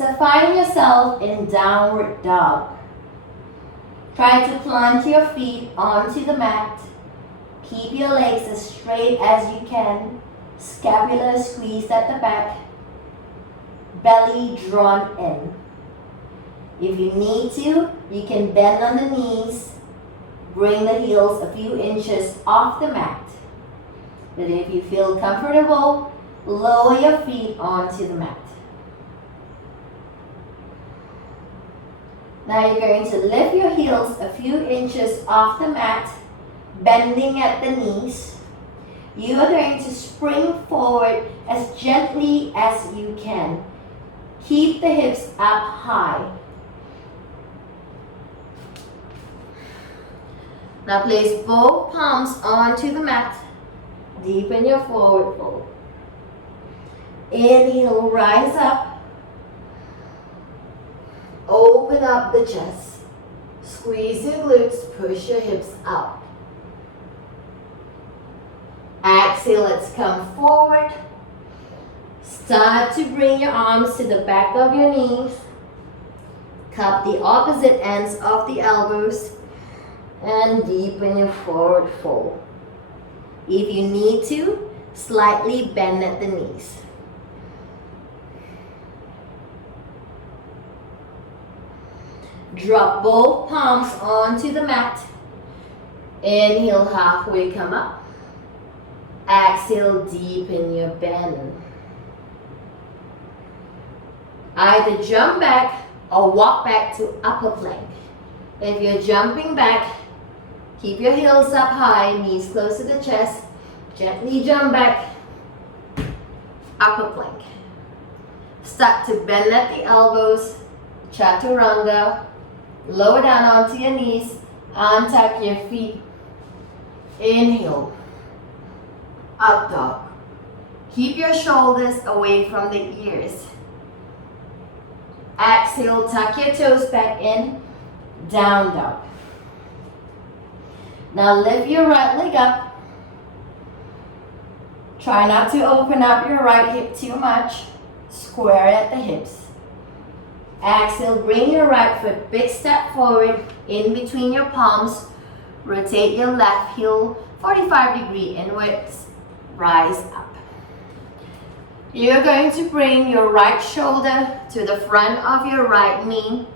So find yourself in downward dog. Try to plant your feet onto the mat. Keep your legs as straight as you can. Scapula squeezed at the back. Belly drawn in. If you need to, you can bend on the knees. Bring the heels a few inches off the mat. But if you feel comfortable, lower your feet onto the mat. Now you're going to lift your heels a few inches off the mat, bending at the knees. You are going to spring forward as gently as you can. Keep the hips up high. Now place both palms onto the mat. Deepen your forward fold. Inhale, rise up. Open up the chest. Squeeze your glutes, push your hips up. Exhale, let's come forward. Start to bring your arms to the back of your knees. Cup the opposite ends of the elbows and deepen your forward fold. If you need to, slightly bend at the knees. Drop both palms onto the mat. Inhale, halfway come up. Exhale, deepen your bend. Either jump back or walk back to upper plank. If you're jumping back, keep your heels up high, knees close to the chest. Gently jump back, upper plank. Start to bend at the elbows, Chaturanga. Lower down onto your knees, untuck your feet. Inhale, up dog. Keep your shoulders away from the ears. Exhale, tuck your toes back in, down dog. Now lift your right leg up. Try not to open up your right hip too much. Square at the hips. Exhale, bring your right foot big step forward in between your palms. Rotate your left heel 45-degree inwards. Rise up. You're going to bring your right shoulder to the front of your right knee.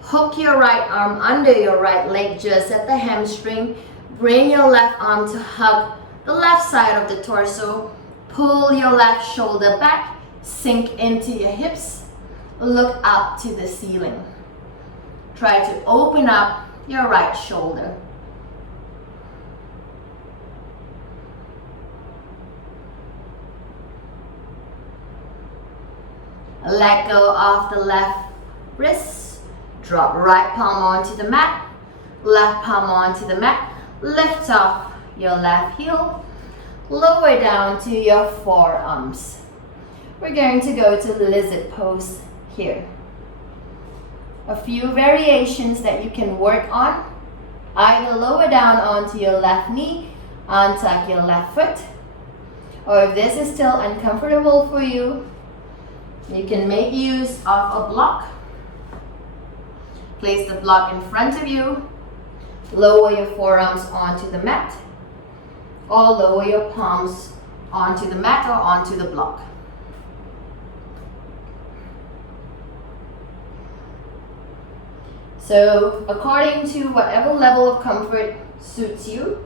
Hook your right arm under your right leg just at the hamstring. Bring your left arm to hug the left side of the torso. Pull your left shoulder back. Sink into your hips. Look up to the ceiling. Try to open up your right shoulder. Let go of the left wrist. Drop right palm onto the mat. Left palm onto the mat. Lift off your left heel. Lower down to your forearms. We're going to go to lizard pose here. A few variations that you can work on. Either lower down onto your left knee, untuck your left foot, or if this is still uncomfortable for you, you can make use of a block. Place the block in front of you. Lower your forearms onto the mat, or lower your palms onto the mat or onto the block. So according to whatever level of comfort suits you,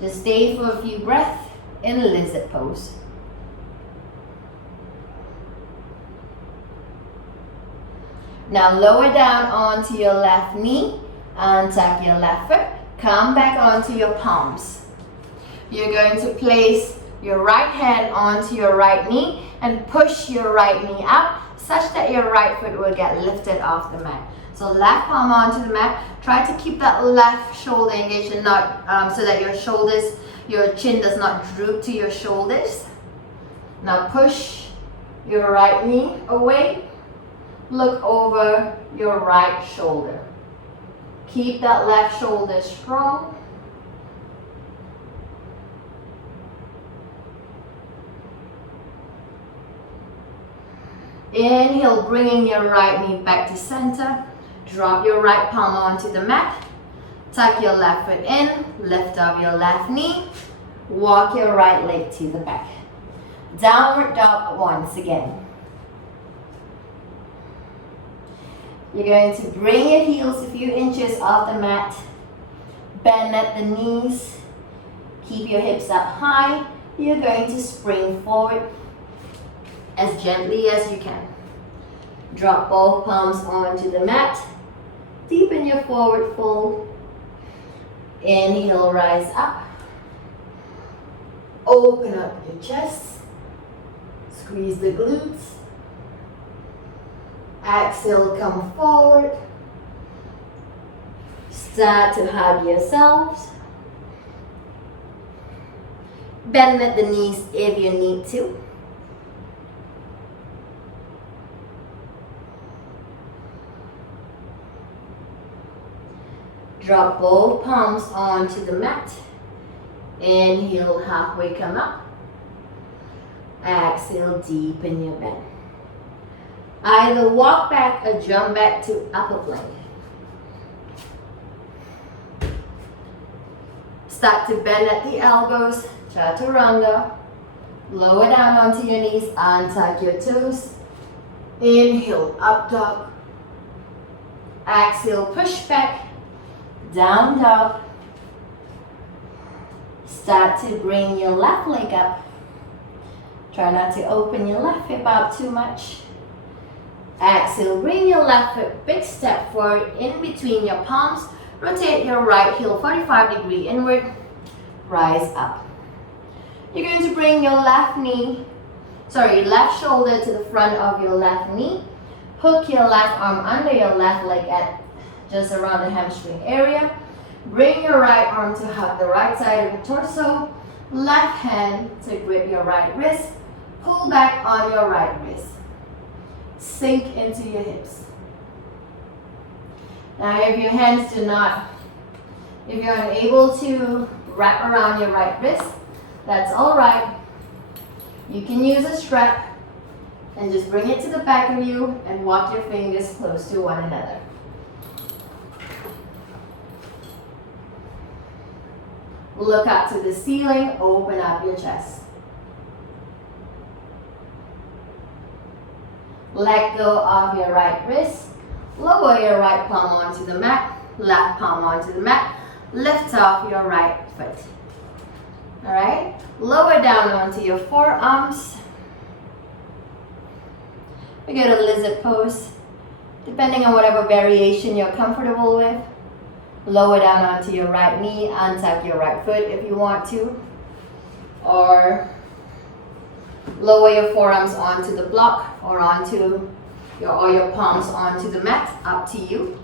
just stay for a few breaths in lizard pose. Now lower down onto your left knee, untuck your left foot, come back onto your palms. You're going to place your right hand onto your right knee and push your right knee out such that your right foot will get lifted off the mat. So left palm onto the mat. Try to keep that left shoulder engaged and not so that your chin does not droop to your shoulders. Now push your right knee away. Look over your right shoulder. Keep that left shoulder strong. Inhale, bringing your right knee back to center. Drop your right palm onto the mat. Tuck your left foot in. Lift up your left knee. Walk your right leg to the back. Downward dog once again. You're going to bring your heels a few inches off the mat. Bend at the knees. Keep your hips up high. You're going to spring forward as gently as you can. Drop both palms onto the mat. Deepen your forward fold. Inhale, rise up. Open up your chest. Squeeze the glutes. Exhale, come forward. Start to hug yourselves. Bend at the knees if you need to. Drop both palms onto the mat. Inhale, halfway come up. Exhale, deepen your bend. Either walk back or jump back to upper plank. Start to bend at the elbows, Chaturanga. Lower down onto your knees, untuck your toes. Inhale, up dog. Exhale, push back, down dog. Start to bring your left leg up. Try not to open your left hip out too much. Exhale, bring your left foot, big step forward in between your palms. Rotate your right heel 45-degree inward. Rise up. You're going to bring your left shoulder to the front of your left knee. Hook your left arm under your left leg at just around the hamstring area. Bring your right arm to hug the right side of your torso. Left hand to grip your right wrist. Pull back on your right wrist. Sink into your hips. Now if your hands if you're unable to wrap around your right wrist, that's all right. You can use a strap and just bring it to the back of you and walk your fingers close to one another. Look up to the ceiling, open up your chest. Let go of your right wrist. Lower your right palm onto the mat. Left palm onto the mat. Lift off your right foot. Alright? Lower down onto your forearms. We go to lizard pose. Depending on whatever variation you're comfortable with. Lower down onto your right knee. Untuck your right foot if you want to. Or lower your forearms onto the block or onto your palms onto the mat, up to you,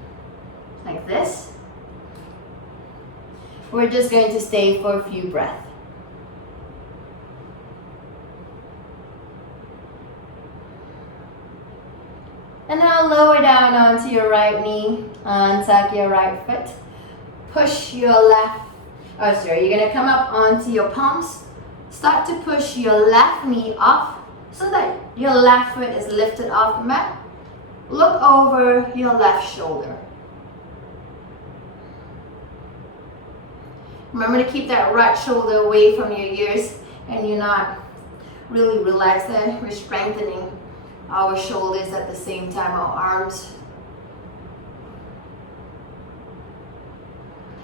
like this. We're just going to stay for a few breaths. And now lower down onto your right knee, untuck your right foot, push your you're gonna come up onto your palms. Start to push your left knee off so that your left foot is lifted off the mat. Look over your left shoulder. Remember to keep that right shoulder away from your ears and you're not really relaxed there. We're strengthening our shoulders at the same time, our arms.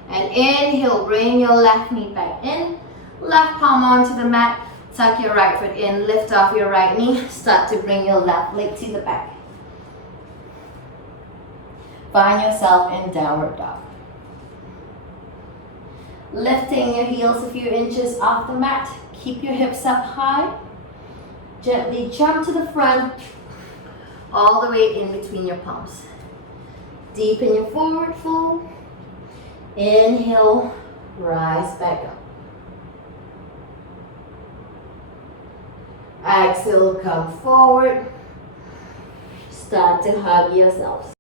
And inhale, bring your left knee back in. Left palm onto the mat, tuck your right foot in, lift off your right knee, start to bring your left leg to the back. Find yourself in downward dog. Lifting your heels a few inches off the mat, keep your hips up high. Gently jump to the front, all the way in between your palms. Deepen your forward fold. Inhale, rise back up. Exhale, come forward. Start to hug yourselves.